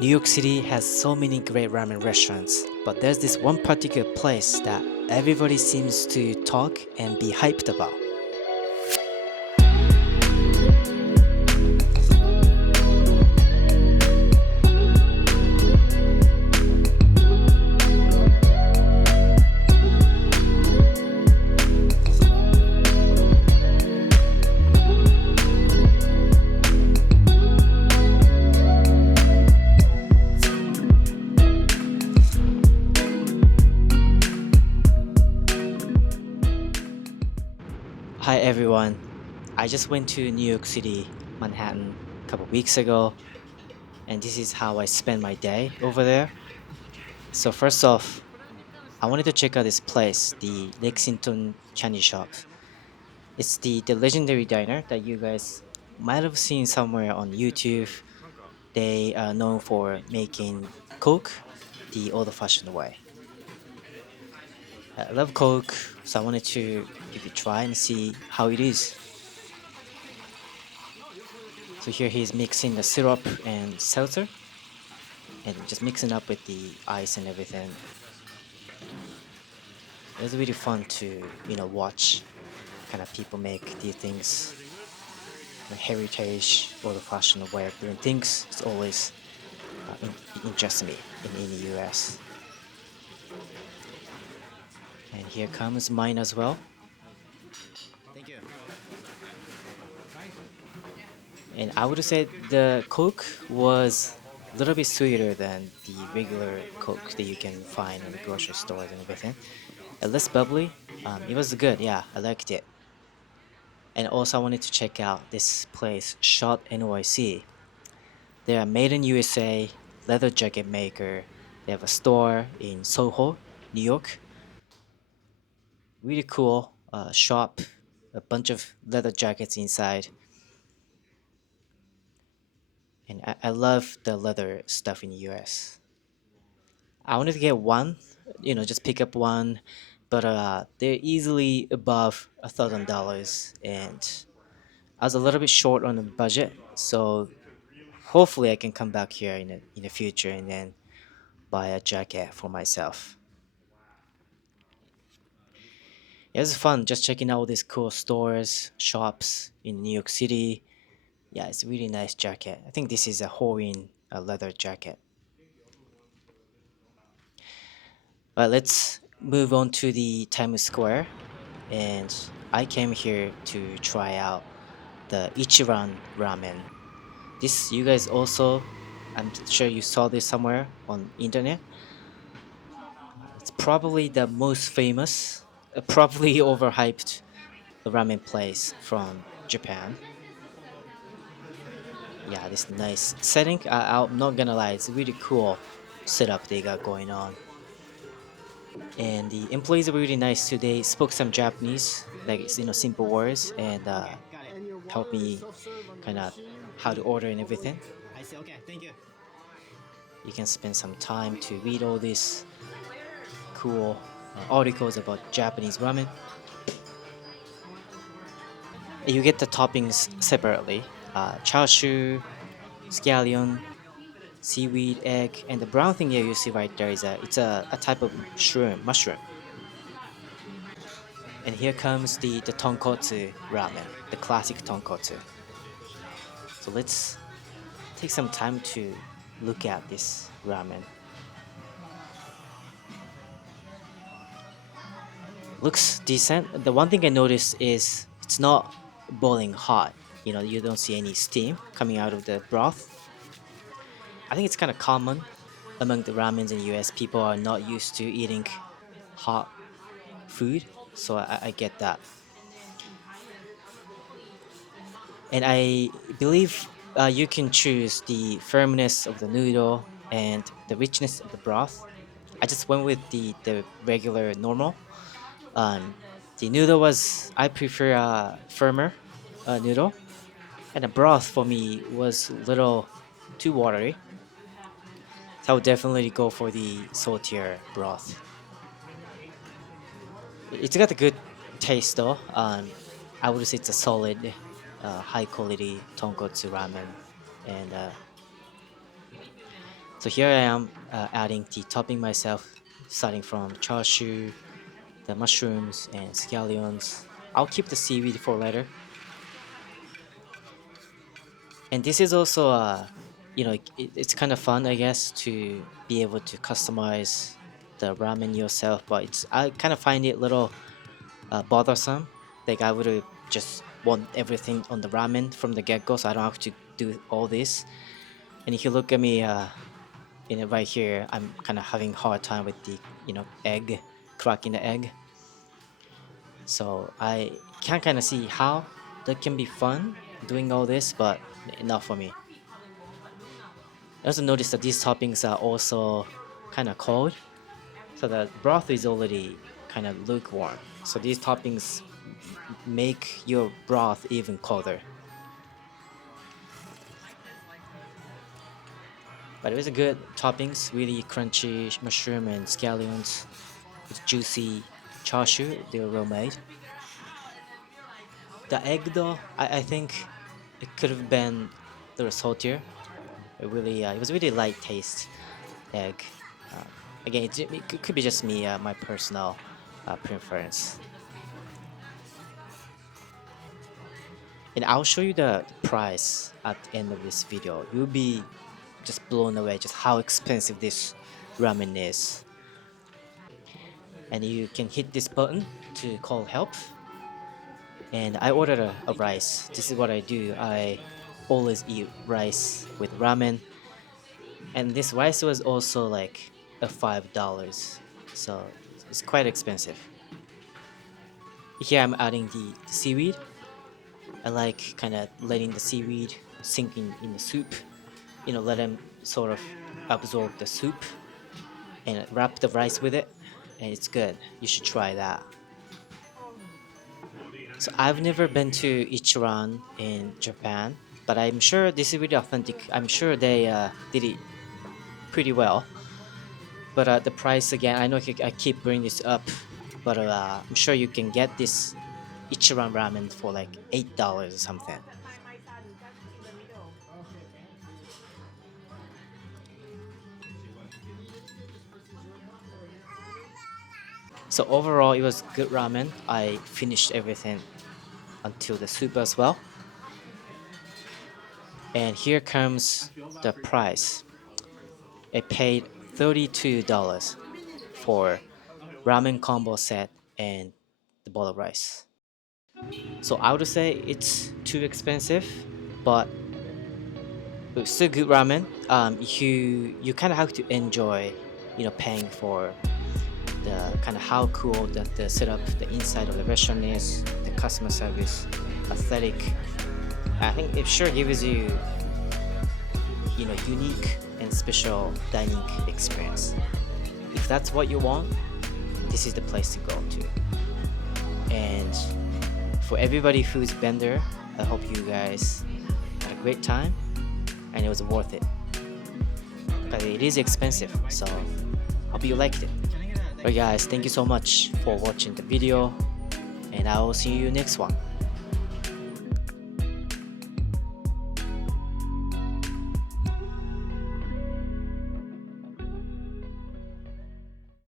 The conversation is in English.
New York City has so many great ramen restaurants, but there's this one particular place that everybody seems to talk and be hyped about. Hi everyone, I just went to New York City, Manhattan, a couple weeks ago, and this is how I spend my day over there. So, first off, I wanted to check out this place, the Lexington Chinese shop. It's the legendary diner that you guys might have seen somewhere on YouTube. They are known for making Coke the old-fashioned way. I love Coke, so I wanted to give it a try and see how it is. So here he's mixing the syrup and seltzer and just mixing up with the ice and everything. It was really fun to, watch kind of people make these things. The heritage or the fashionable way of doing things is always interests me in the US. And here comes mine as well. Thank you. And I would say the Coke was a little bit sweeter than the regular Coke that you can find in the grocery stores and everything. And less bubbly. It was good, yeah, I liked it. And also, I wanted to check out this place, Schott NYC. They are made in USA, leather jacket maker. They have a store in Soho, New York. Really cool shop, a bunch of leather jackets inside. And I love the leather stuff in the US. I wanted to get one, just pick up one, but they're easily above $1,000, and I was a little bit short on the budget, so hopefully I can come back here in the future and then buy a jacket for myself. It was fun just checking out all these cool stores, shops in New York City. Yeah, it's a really nice jacket. I think this is a Hawaiian leather jacket. But let's move on to the Times Square, and I came here to try out the Ichiran Ramen. This you guys also, I'm sure you saw this somewhere on internet. It's probably the most famous, probably overhyped ramen place from Japan. Yeah, this nice setting. I'm not gonna lie, it's a really cool setup they got going on. And the employees are really nice too. They spoke some Japanese, like simple words, and Got it. helped me kind of how to order and everything. I see. Okay, thank you. You can spend some time to read all these cool articles about Japanese ramen. You get the toppings separately: chashu, scallion, seaweed, egg, and the brown thing here you see right there is a type of shroom, mushroom. And here comes the tonkotsu ramen, the classic tonkotsu. So let's take some time to look at this ramen. Looks decent. The one thing I noticed is it's not boiling hot. You don't see any steam coming out of the broth. I think it's kind of common among the ramens in the US. People are not used to eating hot food, so I get that. And I believe you can choose the firmness of the noodle and the richness of the broth. I just went with the regular normal. Um, the noodle was I prefer a firmer noodle, and the broth for me was a little too watery. So I would definitely go for the saltier broth. It's got a good taste though. I would say it's a solid, high quality tonkotsu ramen, and So here I am adding the topping myself, starting from chashu, the mushrooms and scallions. I'll keep the seaweed for later. And this is also it's kind of fun, I guess, to be able to customize the ramen yourself, but I kind of find it a little bothersome. Like I would just want everything on the ramen from the get-go, so I don't have to do all this. And if you look at me right here, I'm kind of having hard time with the egg, cracking the egg. So I can kind of see how that can be fun doing all this, but not for me. I also noticed that these toppings are also kind of cold, so the broth is already kind of lukewarm. So these toppings make your broth even colder. But it was a good toppings, really crunchy mushroom and scallions with juicy chashu. They were well made. The egg though, I think it could have been a little saltier. It was really light taste egg. Uh, Again, it could be just me, my personal preference. And I'll show you the price at the end of this video. You'll be just blown away just how expensive this ramen is. And you can hit this button to call help. And I ordered a rice. This is what I do. I always eat rice with ramen. And this rice was also like a $5. So it's quite expensive. Here I'm adding the seaweed. I like kind of letting the seaweed sink in the soup. Let them sort of absorb the soup and wrap the rice with it. And it's good. You should try that. So I've never been to Ichiran in Japan, but I'm sure this is really authentic. I'm sure they did it pretty well. But the price again, I know I keep bringing this up, but I'm sure you can get this Ichiran ramen for like $8 or something. So overall, it was good ramen. I finished everything until the soup as well. And here comes the price. I paid $32 for ramen combo set and the bowl of rice. So I would say it's too expensive, but it's still good ramen. You kind of have to enjoy, paying for the kind of how cool the setup, the inside of the restaurant is, the customer service, aesthetic. I think it sure gives you, unique and special dining experience. If that's what you want, this is the place to go to. And for everybody who's been there, I hope you guys had a great time and it was worth it. But it is expensive, so hope you liked it. Alright guys, thank you so much for watching the video and I will see you next one.